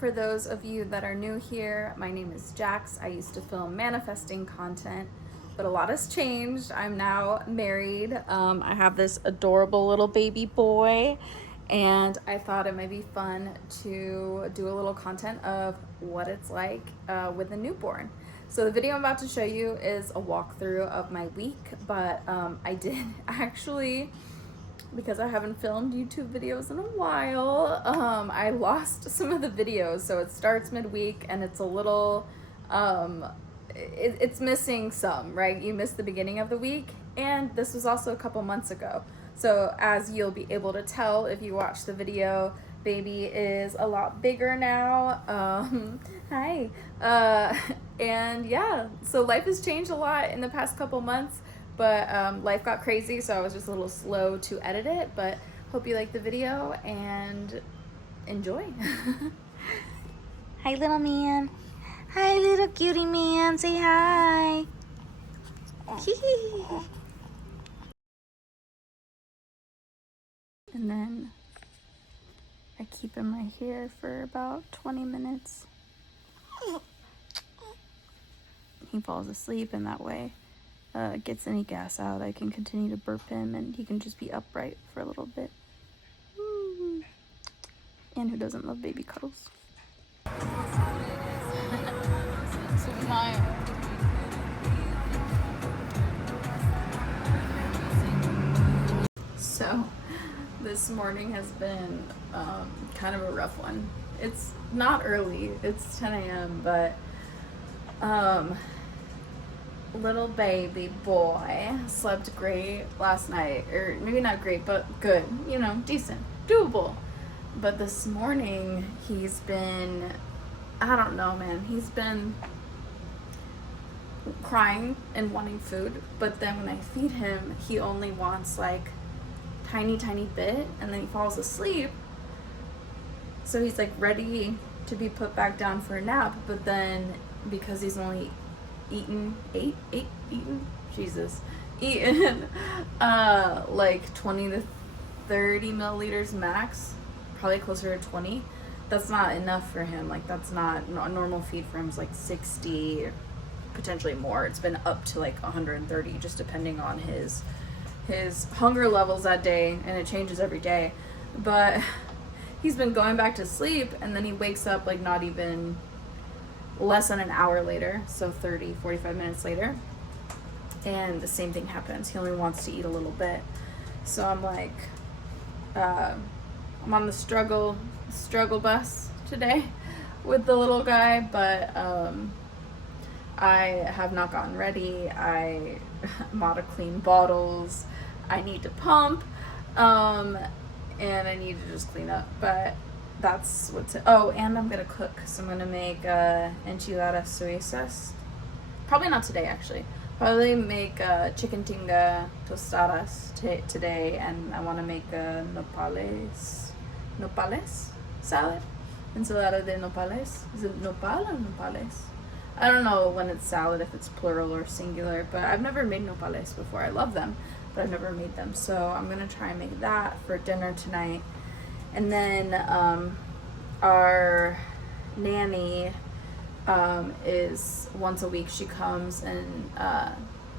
for those of you that are new here, my name is Jax. I used to film manifesting content, but a lot has changed. I'm now married. I have this adorable little baby boy, and I thought it might be fun to do a little content of what it's like with a newborn. So the video I'm about to show you is a walkthrough of my week, but I did actually, because I haven't filmed YouTube videos in a while, I lost some of the videos. So it starts midweek and it's a little, it's missing some, right? You missed the beginning of the week, and this was also a couple months ago. So as you'll be able to tell if you watch the video, baby is a lot bigger now. Hi. And yeah, so life has changed a lot in the past couple months. But life got crazy, so I was just a little slow to edit it, but hope you like the video and enjoy. Hi, little man. Hi, little cutie man. Say hi. And then I keep him right here for about 20 minutes. He falls asleep, and that way gets any gas out, I can continue to burp him, and he can just be upright for a little bit. And who doesn't love baby cuddles? So this morning has been kind of a rough one. It's not early, it's 10 a.m., but little baby boy slept great last night, or maybe not great, but good, you know, decent, doable. But this morning he's been, I don't know, man, he's been crying and wanting food, but then when I feed him, he only wants like tiny bit, and then he falls asleep. So he's like ready to be put back down for a nap, but then because he's only eaten like 20 to 30 milliliters max, probably closer to 20. That's not enough for him. Like, that's not a normal feed for him. Is like 60, potentially more. It's been up to like 130, just depending on his hunger levels that day, and it changes every day. But he's been going back to sleep, and then he wakes up like not even less than an hour later, so 45 minutes later, and the same thing happens. He only wants to eat a little bit. So I'm like, I'm on the struggle bus today with the little guy, but I have not gotten ready. I'm out of clean bottles. I need to pump, and I need to just clean up, but that's what's it. Oh, and I'm gonna cook. So I'm gonna make enchiladas suizas. Probably not today, actually. Probably make chicken tinga tostadas today, and I want to make a nopales salad. Ensalada de nopales. Is it nopal or nopales? I don't know when it's salad, if it's plural or singular, but I've never made nopales before. I love them, but I've never made them. So I'm gonna try and make that for dinner tonight. And then our nanny is once a week, she comes and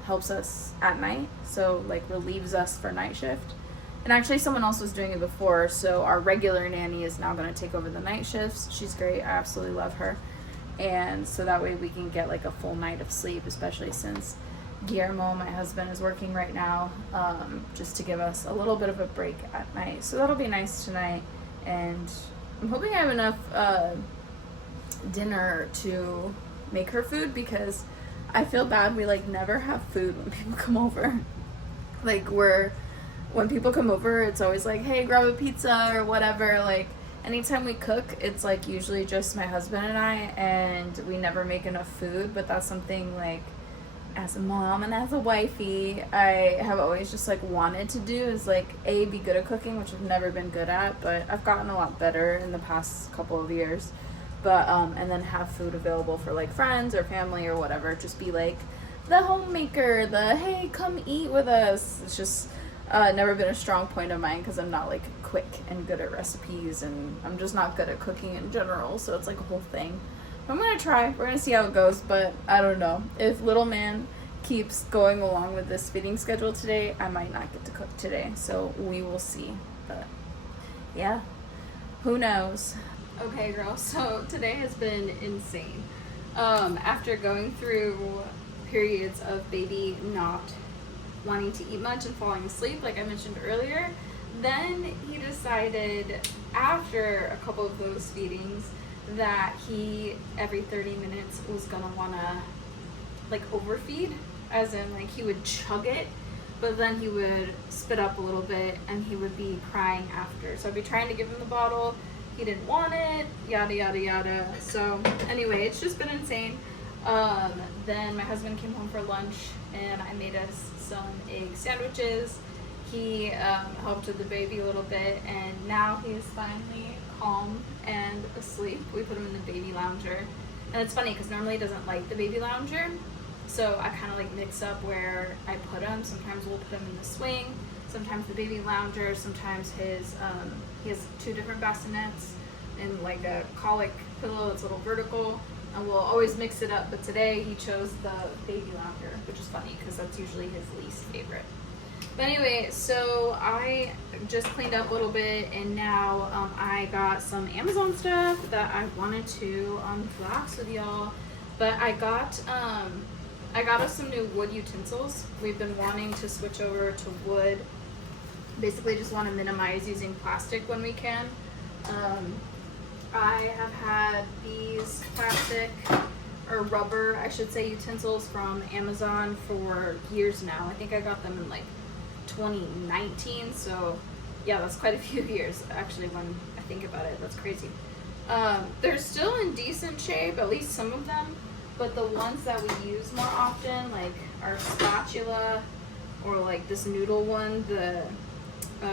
helps us at night, so like relieves us for night shift. And actually someone else was doing it before, so our regular nanny is now going to take over the night shifts. She's great. I absolutely love her. And so that way we can get like a full night of sleep, especially since Guillermo, my husband, is working right now, just to give us a little bit of a break at night. So that'll be nice tonight, and I'm hoping I have enough dinner to make her food, because I feel bad we like never have food when people come over. Like, when people come over, it's always like, hey, grab a pizza or whatever. Like, anytime we cook, it's like usually just my husband and I, and we never make enough food. But that's something, like, as a mom and as a wifey, I have always just like wanted to do, is like be good at cooking, which I've never been good at, but I've gotten a lot better in the past couple of years. But and then have food available for like friends or family or whatever. Just be like the homemaker, the hey, come eat with us. It's just never been a strong point of mine because I'm not like quick and good at recipes, and I'm just not good at cooking in general, so it's like a whole thing. I'm gonna try. We're gonna see how it goes, but I don't know. If little man keeps going along with this feeding schedule today, I might not get to cook today, so we will see. But yeah, who knows? Okay, girl, so today has been insane. After going through periods of baby not wanting to eat much and falling asleep, like I mentioned earlier, then he decided after a couple of those feedings that he every 30 minutes was gonna wanna like overfeed, as in like he would chug it, but then he would spit up a little bit and he would be crying after. So I'd be trying to give him the bottle, he didn't want it, yada yada yada. So anyway, it's just been insane. Then my husband came home for lunch and I made us some egg sandwiches. He helped with the baby a little bit, and now he is finally calm and asleep. We put him in the baby lounger, and it's funny because normally he doesn't like the baby lounger, so I kind of like mix up where I put him. Sometimes we'll put him in the swing, sometimes the baby lounger, sometimes his he has 2 different bassinets and like a colic pillow that's a little vertical, and we'll always mix it up. But today he chose the baby lounger, which is funny because that's usually his least favorite. But anyway, so I just cleaned up a little bit, and now I got some Amazon stuff that I wanted to unbox with y'all. But I got us some new wood utensils. We've been wanting to switch over to wood. Basically just want to minimize using plastic when we can. I have had these plastic, or rubber, I should say, utensils from Amazon for years now. I think I got them in like 2019, so yeah, that's quite a few years actually when I think about it. That's crazy. They're still in decent shape, at least some of them, but the ones that we use more often, like our spatula or like this noodle one, the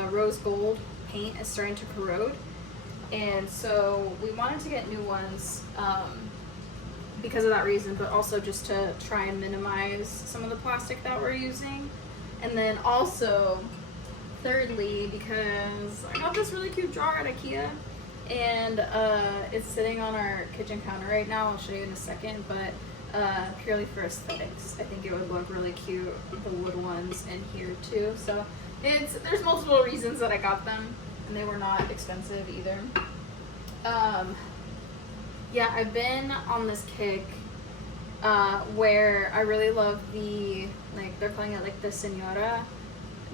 rose gold paint is starting to corrode, and so we wanted to get new ones because of that reason, but also just to try and minimize some of the plastic that we're using. And then also, thirdly, because I got this really cute jar at IKEA, and it's sitting on our kitchen counter right now. I'll show you in a second, but purely for aesthetics. I think it would look really cute, the wood ones in here too. So there's multiple reasons that I got them, and they were not expensive either. Yeah, I've been on this kick where I really love the, like, they're calling it like the Senora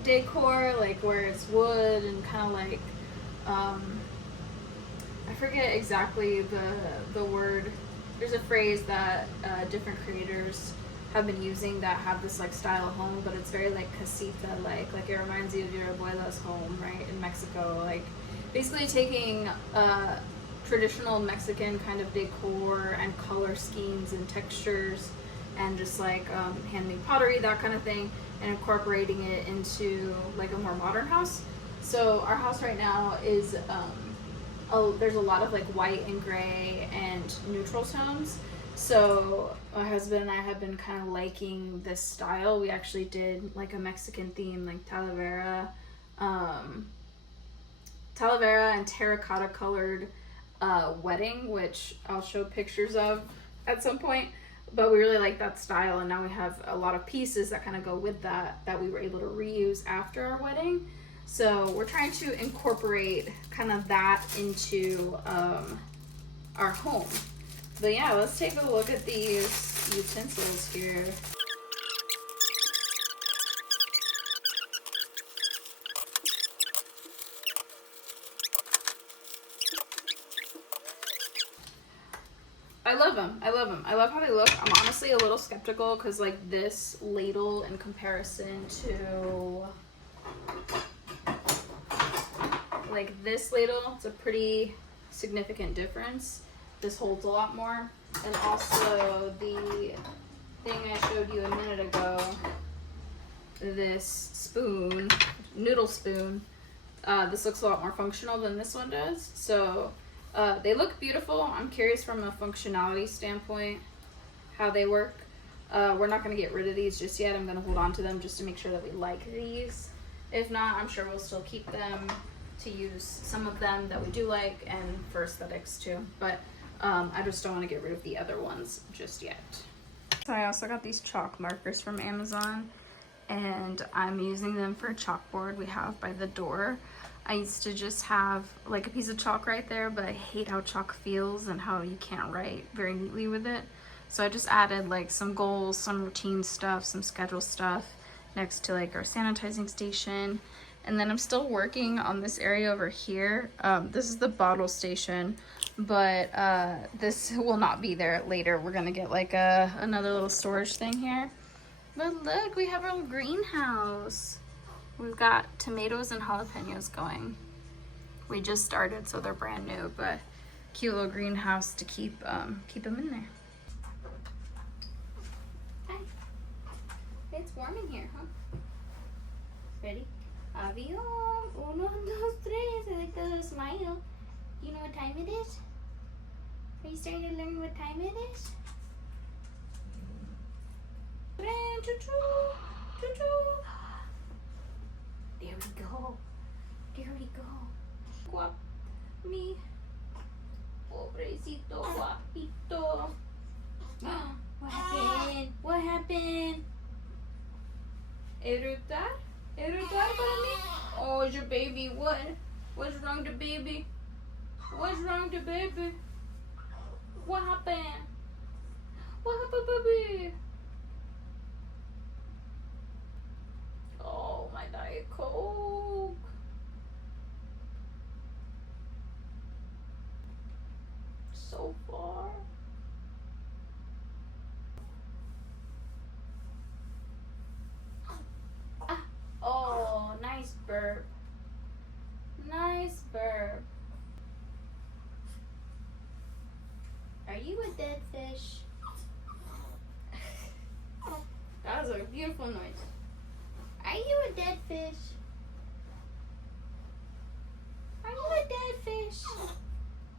decor, like where it's wood and kind of like, I forget exactly the word. There's a phrase that different creators have been using that have this like style of home, but it's very like casita, like it reminds you of your abuela's home, right, in Mexico. Like basically taking traditional Mexican kind of decor and color schemes and textures and just like handmade pottery, that kind of thing, and incorporating it into like a more modern house. So our house right now is there's a lot of like white and gray and neutral tones. So my husband and I have been kind of liking this style. We actually did like a Mexican theme, like Talavera and terracotta colored wedding, which I'll show pictures of at some point. But we really like that style, and now we have a lot of pieces that kind of go with that we were able to reuse after our wedding. So we're trying to incorporate kind of that into our home. But yeah, let's take a look at these utensils here. I love them. I love them. I love how they look. I'm honestly a little skeptical because like this ladle in comparison to like this ladle, it's a pretty significant difference. This holds a lot more. And also the thing I showed you a minute ago, this spoon, noodle spoon, this looks a lot more functional than this one does. So they look beautiful. I'm curious from a functionality standpoint how they work. We're not going to get rid of these just yet. I'm going to hold on to them just to make sure that we like these. If not, I'm sure we'll still keep them to use some of them that we do like and for aesthetics too. But I just don't want to get rid of the other ones just yet. So I also got these chalk markers from Amazon, and I'm using them for a chalkboard we have by the door. I used to just have like a piece of chalk right there, but I hate how chalk feels and how you can't write very neatly with it. So I just added like some goals, some routine stuff, some schedule stuff next to like our sanitizing station. And then I'm still working on this area over here. This is the bottle station, but this will not be there later. We're gonna get like another little storage thing here. But look, we have our greenhouse. We've got tomatoes and jalapenos going. We just started, so they're brand new, but cute little greenhouse to keep them in there. Hi. It's warm in here, huh? Ready? Avion. Uno, dos, tres. I like the smile. Do you know what time it is? Are you starting to learn what time it is? There we go. There we go. Guap. Me. Pobrecito guapito. What happened? What happened? Erutar? Erutar para mí? Oh, it's your baby. What? What's wrong to baby? What's wrong to baby? What happened? What happened, baby? Oh, my Diet Coke. So far. Ah. Oh, nice burp. Nice burp. Are you a dead fish? That was a beautiful noise. Are you a dead fish? Are you a dead fish?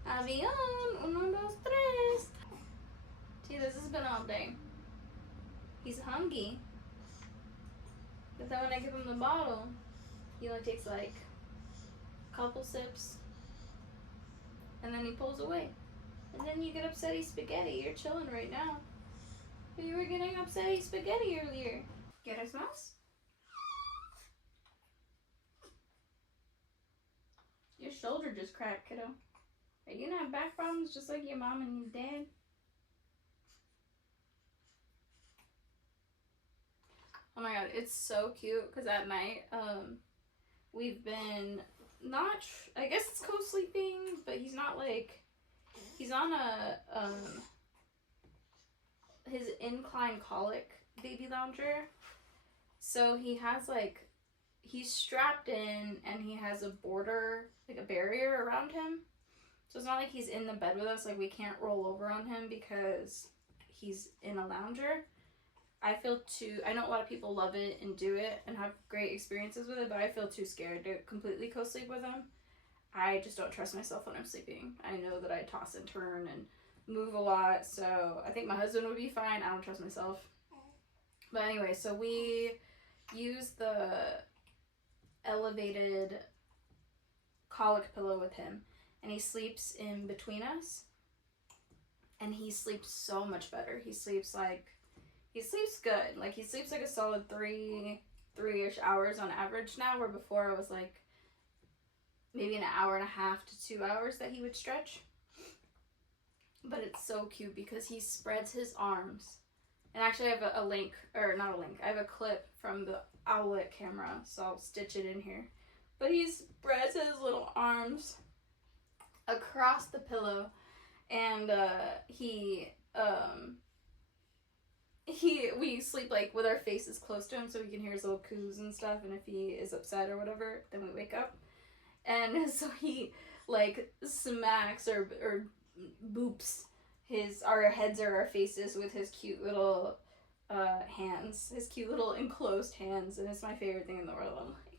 Avión, uno, dos, tres. See, this has been all day. He's hungry. But then when I give him the bottle, he only takes like a couple sips. And then he pulls away. And then you get upsetty spaghetti. You're chilling right now. But you were getting upsetty spaghetti earlier. ¿Quieres más? Your shoulder just cracked, kiddo. Are you gonna have back problems just like your mom and your dad? Oh my god, it's so cute because at night, we've been not, I guess it's co-sleeping, but he's not like, he's on a, his incline colic baby lounger. So he has like, he's strapped in and he has a border, like a barrier around him. So it's not like he's in the bed with us, like we can't roll over on him because he's in a lounger. I know a lot of people love it and do it and have great experiences with it, but I feel too scared to completely co-sleep with him. I just don't trust myself when I'm sleeping. I know that I toss and turn and move a lot, so I think my husband would be fine. I don't trust myself. But anyway, so we use the elevated colic pillow with him, and he sleeps in between us, and he sleeps so much better. He sleeps good. Like, he sleeps like a solid three-ish hours on average now, where before I was like maybe an hour and a half to 2 hours that he would stretch. But it's so cute because he spreads his arms. And actually I have I have a clip from the Owlet camera, so I'll stitch it in here. But he spreads his little arms across the pillow, and we sleep like with our faces close to him so we can hear his little coos and stuff, and if he is upset or whatever, then we wake up. And so he like smacks or boops our heads or our faces with his cute little hands, his cute little enclosed hands, and it's my favorite thing in the world. I'm like,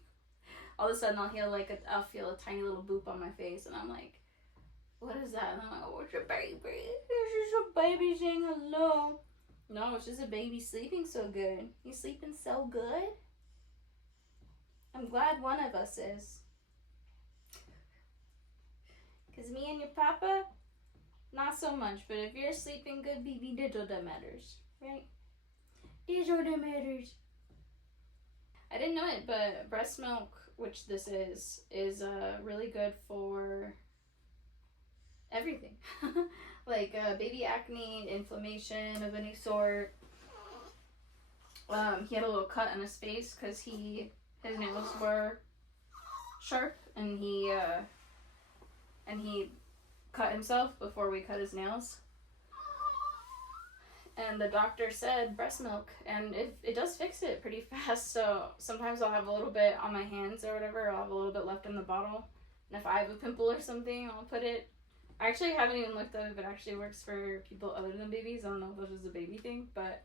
all of a sudden I'll feel a tiny little boop on my face, and I'm like, what is that? And I'm like, oh, it's your baby. It's just a baby saying hello. No, it's just a baby sleeping so good. You sleeping so good? I'm glad one of us is. Because me and your papa, not so much. But if you're sleeping good, baby, that's all that matters. Right? That's all that matters. I didn't know it, but breast milk, which this is really good for everything. Like baby acne, inflammation of any sort. He had a little cut in his face because his nails were sharp, and he cut himself before we cut his nails. And the doctor said breast milk, and it does fix it pretty fast. So sometimes I'll have a little bit on my hands or whatever. I'll have a little bit left in the bottle, and if I have a pimple or something, I'll put it. I actually haven't even looked up if it actually works for people other than babies. I don't know if this is a baby thing, but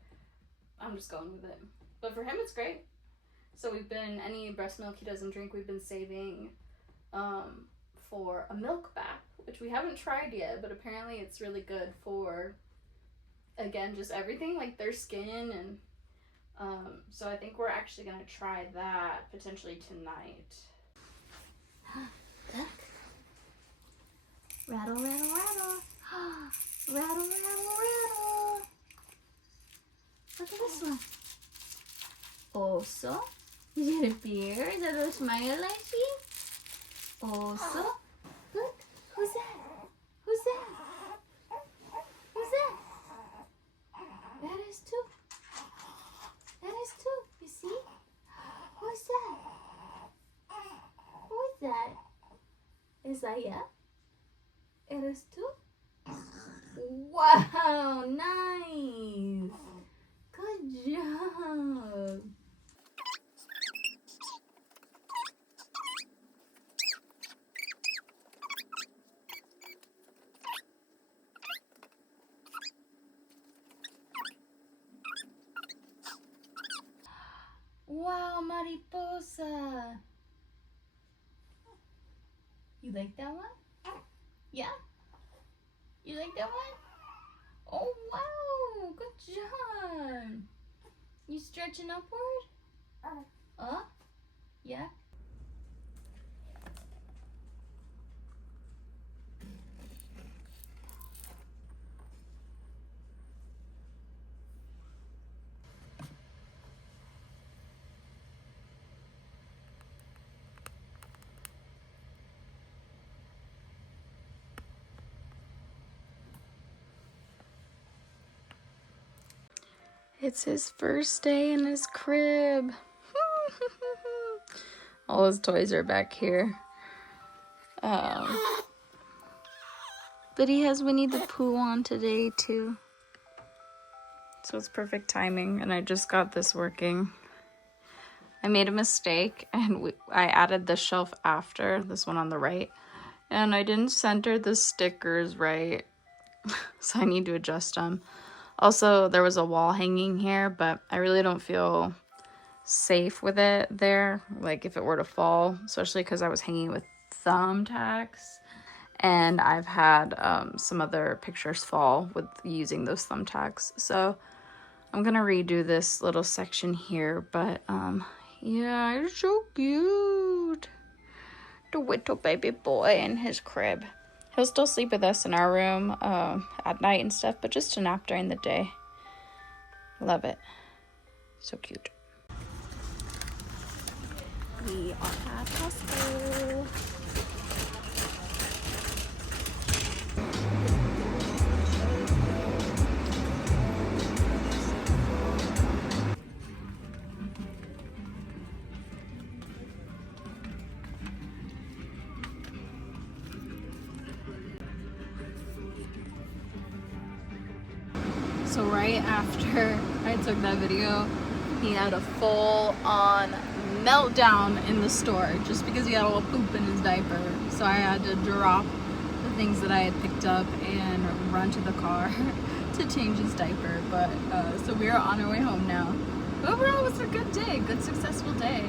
I'm just going with it. But for him, it's great. So any breast milk he doesn't drink, we've been saving for a milk bath, which we haven't tried yet, but apparently it's really good for, again, just everything, like their skin. And so I think we're actually going to try that potentially tonight. Look. Rattle, rattle, rattle. Rattle, rattle, rattle. Look at this one. Also, is it a bear? Is that a smile I see? Also, look. Who's that? Who's that? Who's that? That is two. That is two. You see? Who's that? Who is that? Is that ya? It is two. Wow, nice. Good job. Wow, mariposa. You like that one? Yeah? You like that one? Oh, wow. Good job. You stretching upward? Yeah? It's his first day in his crib. All his toys are back here. But he has Winnie the Pooh on today too. So it's perfect timing, and I just got this working. I made a mistake, and I added the shelf after, this one on the right, and I didn't center the stickers right, so I need to adjust them. Also, there was a wall hanging here, but I really don't feel safe with it there, like if it were to fall, especially because I was hanging with thumbtacks, and I've had some other pictures fall with using those thumbtacks. So I'm gonna redo this little section here, but yeah, it's so cute. The little baby boy in his crib. He'll still sleep with us in our room at night and stuff, but just to nap during the day. Love it. So cute. We are at Costco. So right after I took that video, he had a full-on meltdown in the store just because he had a little poop in his diaper. So I had to drop the things that I had picked up and run to the car to change his diaper. But so we are on our way home now. But overall, it was a good day, good successful day.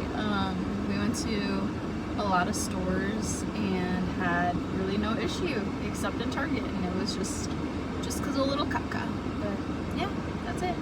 We went to a lot of stores and had really no issue except at Target, and it was just because of a little caca. But yeah, that's it.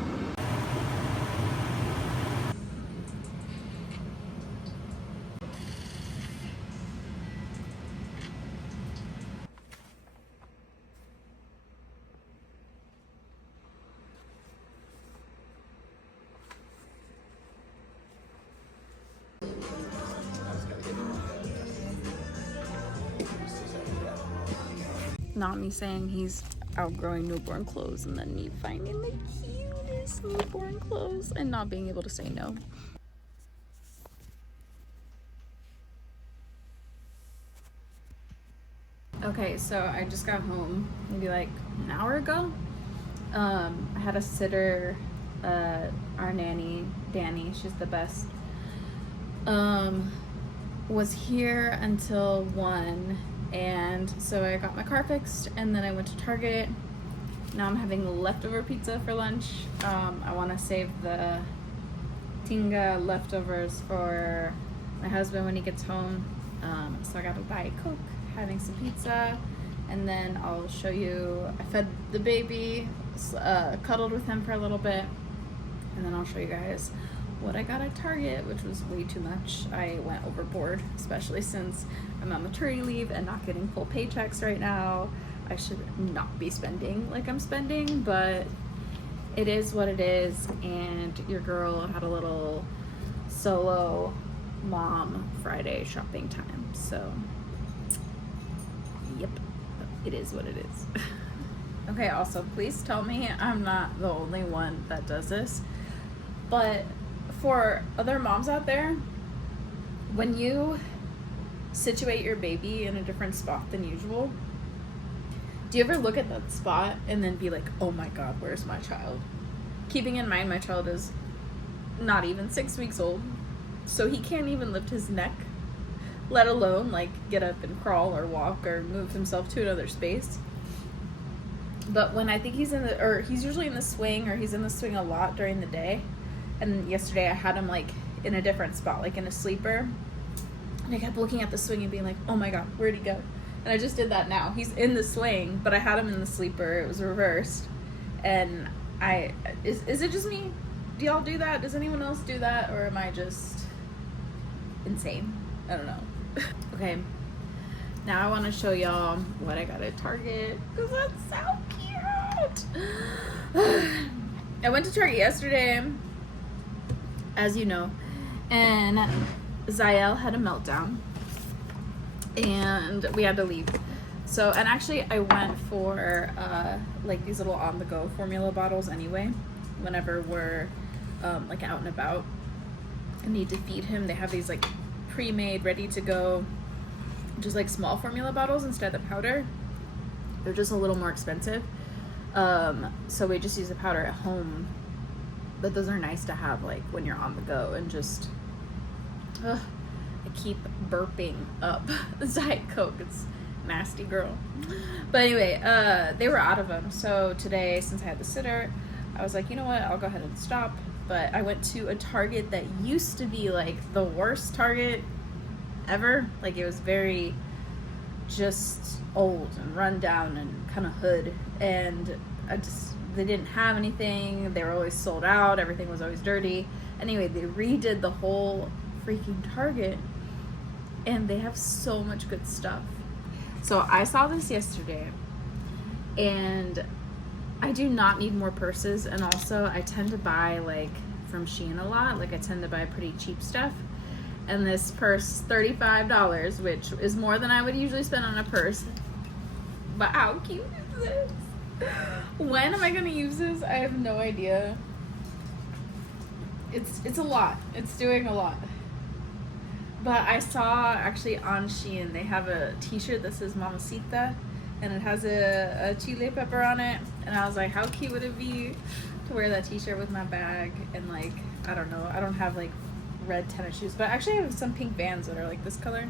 Not me saying he's outgrowing newborn clothes and then me finding the cutest newborn clothes and not being able to say no. Okay, so I just got home maybe like an hour ago. I had a sitter, our nanny, Danny, she's the best, was here until 1, and so I got my car fixed, and then I went to Target. Now I'm having leftover pizza for lunch. I want to save the tinga leftovers for my husband when he gets home. So I got a Diet Coke, having some pizza, and then I'll show you, I fed the baby, cuddled with him for a little bit, and then I'll show you guys what I got at Target, which was way too much. I went overboard, especially since I'm on maternity leave and not getting full paychecks right now. I should not be spending like I'm spending, but it is what it is, and your girl had a little solo mom Friday shopping time, so yep, it is what it is. Okay, also please tell me I'm not the only one that does this, but for other moms out there, when you situate your baby in a different spot than usual, do you ever look at that spot and then be like, oh my god, where's my child? Keeping in mind my child is not even 6 weeks old, so he can't even lift his neck, let alone like get up and crawl or walk or move himself to another space. But when I think he's usually in the swing, or he's in the swing a lot during the day, and yesterday I had him like in a different spot, like in a sleeper, and I kept looking at the swing and being like, oh my god, where'd he go? And I just did that now. He's in the swing, but I had him in the sleeper. It was reversed. And is it just me? Do y'all do that? Does anyone else do that? Or am I just insane? I don't know. Okay. Now I want to show y'all what I got at Target, because that's so cute. I went to Target yesterday, as you know, and Zael had a meltdown, and we had to leave. So, and actually I went for like these little on-the-go formula bottles anyway, whenever we're like out and about and need to feed him. They have these like pre-made, ready to go, just like small formula bottles instead of powder. They're just a little more expensive. So we just use the powder at home, but those are nice to have like when you're on the go. And just I keep burping up Diet Coke. It's nasty, girl. But anyway, they were out of them. So today, since I had the sitter, I was like, you know what, I'll go ahead and stop. But I went to a Target that used to be like the worst Target ever. Like, it was very just old and run down and kind of hood, and they didn't have anything. They were always sold out. Everything was always dirty. Anyway, they redid the whole freaking Target, and they have so much good stuff. So I saw this yesterday, and I do not need more purses. And also I tend to buy like from Shein a lot. Like, I tend to buy pretty cheap stuff. And this purse, $35, which is more than I would usually spend on a purse. But how cute is this? When am I gonna use this? I have no idea. It's a lot. It's doing a lot. But I saw actually on Shein, they have a t-shirt that says Mamacita, and it has a chile pepper on it. And I was like, how cute would it be to wear that t-shirt with my bag? And like, I don't know, I don't have like red tennis shoes, but actually I have some pink Vans that are like this color.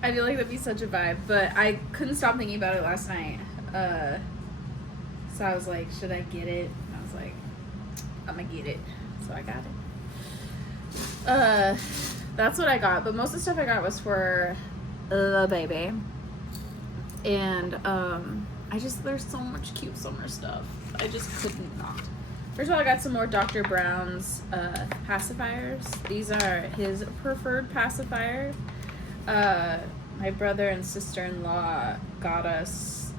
I feel like that'd be such a vibe, but I couldn't stop thinking about it last night. So I was like, should I get it? And I was like, I'm gonna get it. So I got it. That's what I got, but most of the stuff I got was for the baby. And there's so much cute summer stuff. I just couldn't not. First of all, I got some more Dr. Brown's pacifiers. These are his preferred pacifier. My brother and sister-in-law got us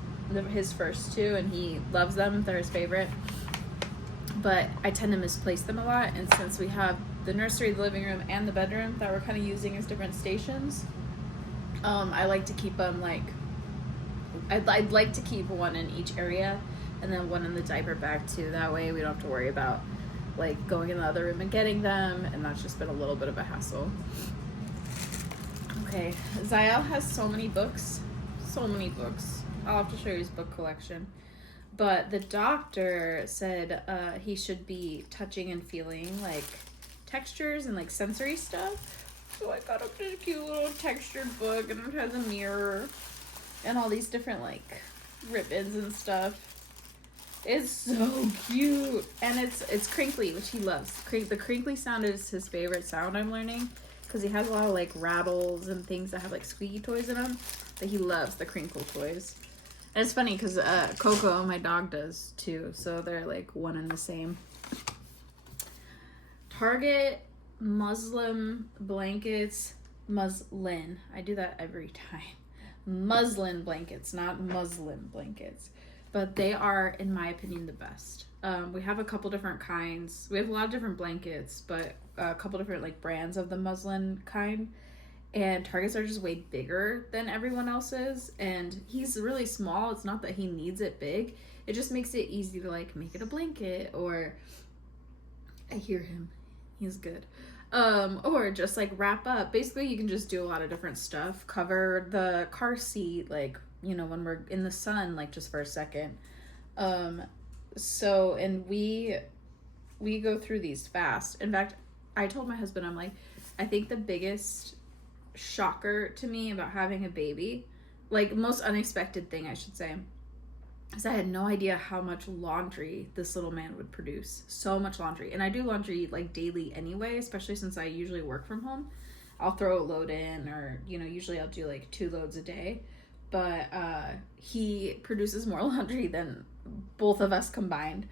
his first two, and he loves them. They're his favorite. But I tend to misplace them a lot, and since we have the nursery, the living room, and the bedroom that we're kind of using as different stations, I like to keep them like I'd like to keep one in each area and then one in the diaper bag too. That way we don't have to worry about like going in the other room and getting them, and that's just been a little bit of a hassle. Okay, Zael has so many books. I'll have to show you his book collection. But the doctor said he should be touching and feeling like textures and like sensory stuff. So I got him this cute little textured book, and it has a mirror and all these different like ribbons and stuff. It's so cute, and it's crinkly, which he loves. The crinkly sound is his favorite sound, I'm learning, because he has a lot of like rattles and things that have like squeaky toys in them, but he loves the crinkle toys. And it's funny because Coco, my dog, does too, so they're like one and the same. Target muslin blankets. Muslin. I do that every time. Muslin blankets, not muslin blankets. But they are, in my opinion, the best. We have a couple different kinds. We have a lot of different blankets, but a couple different like brands of the muslin kind. And Targets are just way bigger than everyone else's. And he's really small. It's not that he needs it big. It just makes it easy to like make it a blanket, or I hear him. He's good. Or just like wrap up. Basically, you can just do a lot of different stuff. Cover the car seat, like, you know, when we're in the sun, like just for a second. So, and we go through these fast. In fact, I told my husband, I'm like, I think the biggest shocker to me about having a baby, like most unexpected thing, I should say, is I had no idea how much laundry this little man would produce. So much laundry. And I do laundry like daily anyway, especially since I usually work from home. I'll throw a load in, or, you know, usually I'll do like 2 loads a day. But he produces more laundry than both of us combined.